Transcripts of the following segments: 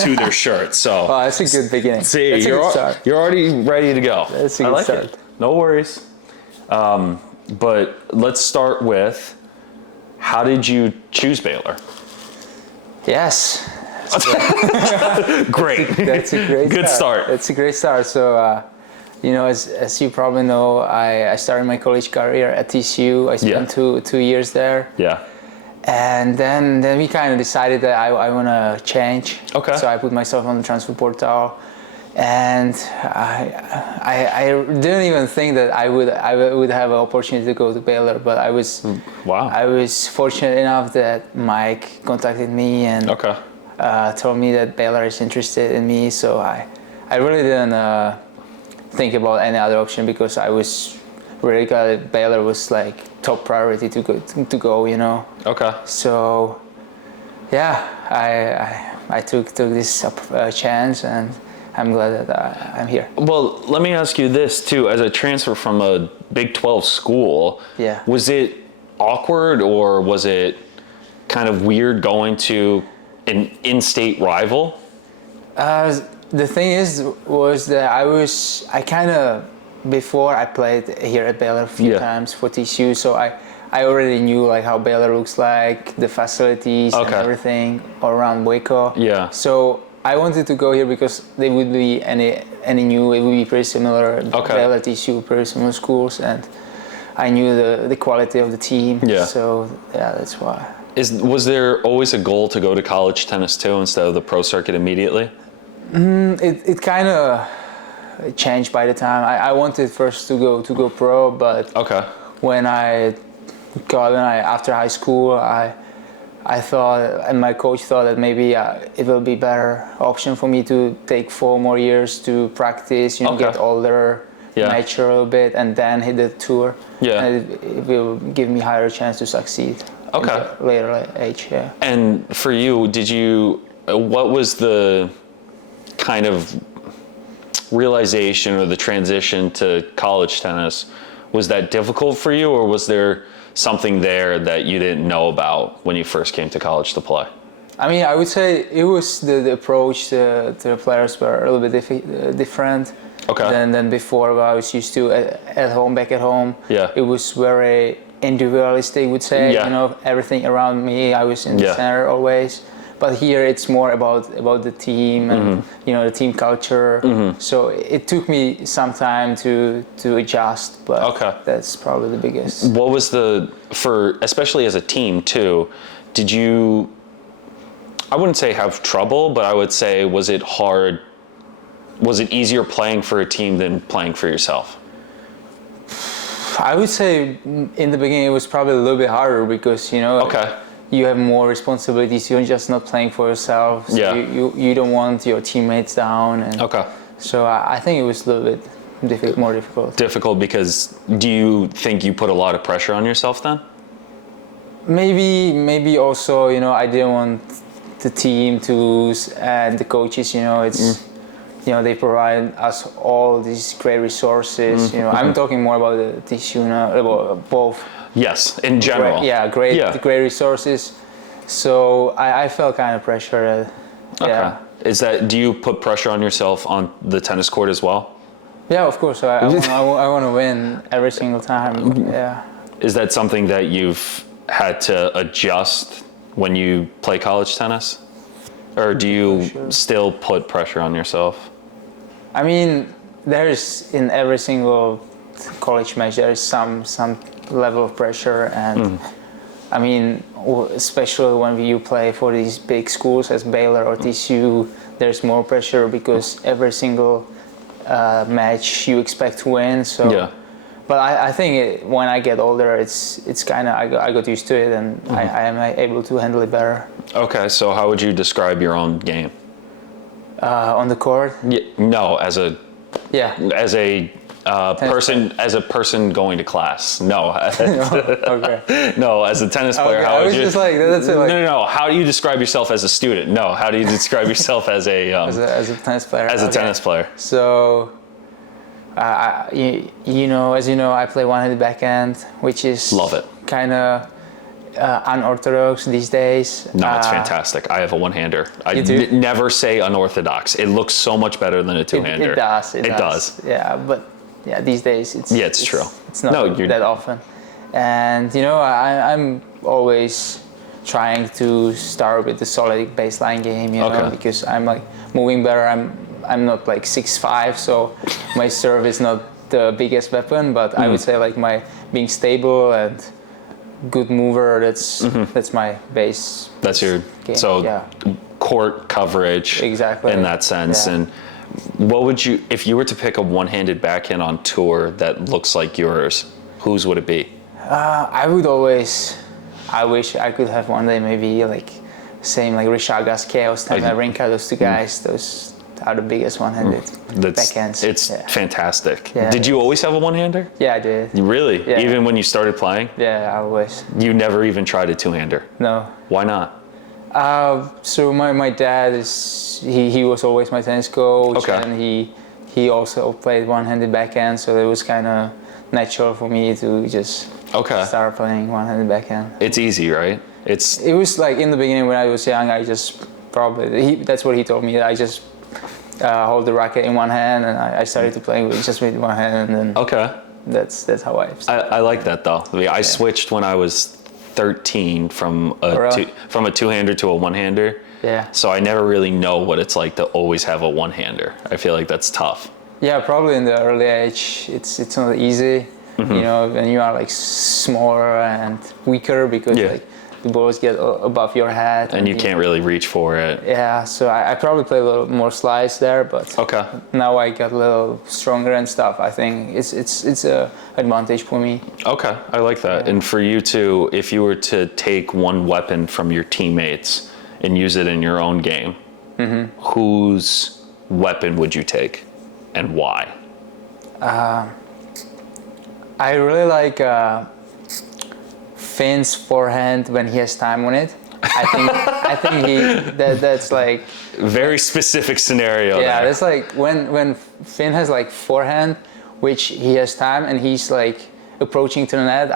to their shirt. So well, that's a good beginning. See, that's you're already ready to go. That's a good start. It. No worries. But let's start with, how did you choose Baylor? Yes. Great. That's a great good start. That's a great start. So, you know, as you probably know, I started my college career at TCU. I spent two years there. Yeah. And then we kind of decided that I want to change. Okay. So I put myself on the transfer portal, and I didn't even think that I would have an opportunity to go to Baylor, but I was fortunate enough that Mike contacted me and told me that Baylor is interested in me. So I really didn't think about any other option, because I was really glad that Baylor was like top priority to go, you know. Okay. So yeah, I took this chance, and I'm glad that I'm here. Well, let me ask you this too. As a transfer from a Big 12 school, was it awkward, or was it kind of weird going to an in-state rival? The thing was that I kind of, before I played here at Baylor a few times for TCU, so I already knew like how Baylor looks like, the facilities and everything around Waco. Yeah. So I wanted to go here because they would be any new, it would be pretty similar. Baylor, TCU, pretty similar schools, and I knew the quality of the team. Yeah. So yeah, that's why. Was there always a goal to go to college tennis too, instead of the pro circuit immediately? It kind of changed by the time. I wanted first to go pro, but when I after high school, I thought, and my coach thought that maybe it will be better option for me to take 4 more years to practice, you know, get older, mature a little bit, and then hit the tour. Yeah, and it will give me higher chance to succeed. Later age. Yeah. And for you, what was the kind of realization or the transition to college tennis? Was that difficult for you, or was there something there that you didn't know about when you first came to college to play? I mean, I would say it was the approach to the players were a little bit different than before, what I was used to back at home. Yeah. It was very individualistic, I would say. You know, everything around me, I was in the center always. But here it's more about the team and you know, the team culture. So it took me some time to adjust, but that's probably the biggest. What was especially as a team too, did you, I wouldn't say have trouble, but I would say, was it hard, was it easier playing for a team than playing for yourself? I would say in the beginning it was probably a little bit harder, because you know, you have more responsibilities. You're just not playing for yourself. So you don't want your teammates down. And so I think it was a little bit more difficult. Difficult because, do you think you put a lot of pressure on yourself then? Maybe also, you know, I didn't want the team to lose, and the coaches, you know, it's you know, they provide us all these great resources. You know, I'm talking more about the TCU now, about both. Yes, in general. Great resources. So I felt kind of pressure. Do you put pressure on yourself on the tennis court as well? Yeah, of course. I want to win every single time. Yeah. Is that something that you've had to adjust when you play college tennis? Or do you still put pressure on yourself? I mean, there's, in every single college match, there is some level of pressure, and I mean, especially when you play for these big schools as Baylor or TCU, there's more pressure because every single match you expect to win. So, but I think when I get older, it's kind of, I got used to it, and I am able to handle it better. Okay, so how would you describe your own game? On the court? No, as a person going to class. No. No, as a tennis player. How would you? Just like, that's it, like, no. How do you describe yourself as a student? No. How do you describe yourself as a as a tennis player? As a tennis player. So, as you know, I play one-handed backhand, which is love it. Kind of. unorthodox these days. No, it's fantastic. I have a one-hander. I do? never say unorthodox. It looks so much better than a two-hander. It does. It does. Yeah, but these days it's true. It's not that often. And I'm always trying to start with the solid baseline game, because I'm like moving better. I'm not like 6'5", so my serve is not the biggest weapon, but I would say like my being stable and good mover, that's my base. That's your game. Court coverage. Exactly. In that sense. And what would you, if you were to pick a one-handed backhand on tour that looks like yours, whose would it be? I wish I could have one day maybe like same like Rishagas, Chaos, Rinka, those two guys, those are the biggest one-handed backhands. It's fantastic. Did you always have a one-hander? Yeah, I did. Really? Yeah. Even when you started playing? Yeah, always. You never even tried a two-hander? No. Why not? So my dad he was always my tennis coach, and he also played one-handed backhand, so it was kind of natural for me to just start playing one-handed backhand. It's easy, right? It was like in the beginning when I was young, I just that's what he told me. I just hold the racket in one hand, and I started to play with one hand, and then that's how I like that though. I mean, I switched when I was 13 from a two-hander to a one-hander. Yeah. So I never really know what it's like to always have a one-hander. I feel like that's tough. Yeah, probably in the early age, it's not easy. When you are like smaller and weaker, because like the balls get above your head and you can't really reach for it. Yeah, so I probably play a little more slice there, but now I got a little stronger and stuff. I think it's a advantage for me. Okay, I like that. And for you too, if you were to take one weapon from your teammates and use it in your own game, whose weapon would you take and why? I really like Finn's forehand when he has time on it. I think that's like very specific scenario. Yeah, that's like when Finn has like forehand, which he has time and he's like approaching to the net.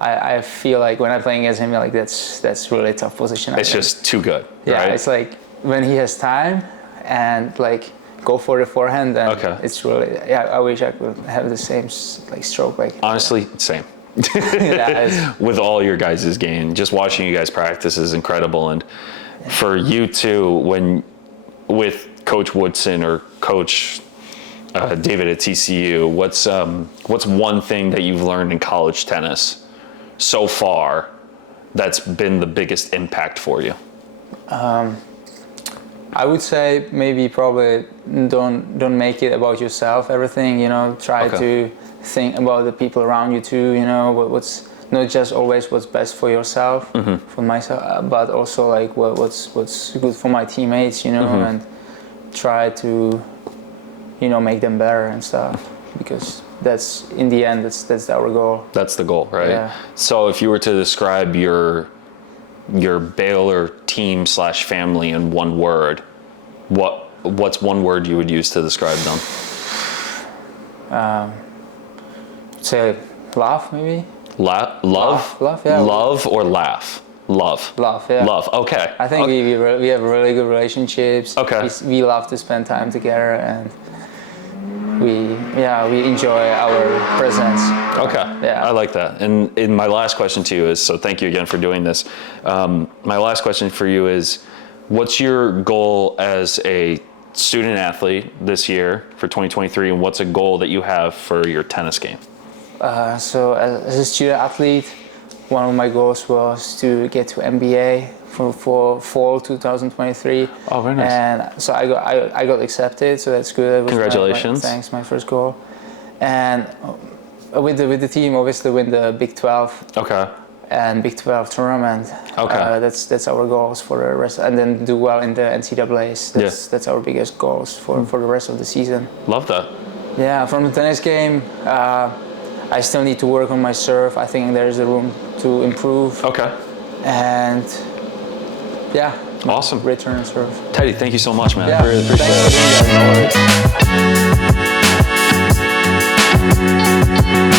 I feel like when I'm playing against him, like that's really a tough position. It's just too good. Yeah, right? It's like when he has time and like go for the forehand, then it's really I wish I could have the same like stroke. Like honestly, same. With all your guys' game, just watching you guys practice is incredible. And for you too, when with Coach Woodson or Coach David at TCU, what's one thing that you've learned in college tennis so far that's been the biggest impact for you? I would say probably don't make it about yourself, everything, try to think about the people around you too, what's not just always what's best for yourself, for myself, but also like what's good for my teammates, and try to, make them better and stuff, because that's in the end, that's our goal. That's the goal, right? Yeah. So if you were to describe your Baylor team / family in one word, what's one word you would use to describe them? Say love, maybe. Love, yeah. Love or laugh? Love, yeah. Love, okay. I think we have really good relationships. Okay. We love to spend time together, and we enjoy our presence. Okay. Yeah. I like that. And my last question to you is, so thank you again for doing this. My last question for you is, what's your goal as a student athlete this year for 2023, and what's a goal that you have for your tennis game? So as a student athlete, one of my goals was to get to NBA for fall 2023. Oh, very nice. And so I got accepted, so that's good. That was Congratulations. my first goal. And with the team, obviously win the Big 12. Okay. And Big 12 tournament. Okay. That's our goals for the rest, and then do well in the NCAAs. That's our biggest goals for the rest of the season. Love that. Yeah, from the tennis game, I still need to work on my serve. I think there's a room to improve. Okay. And awesome. Return serve. Teddy, thank you so much, man. Yeah, I really appreciate thanks for doing that. it. No worries.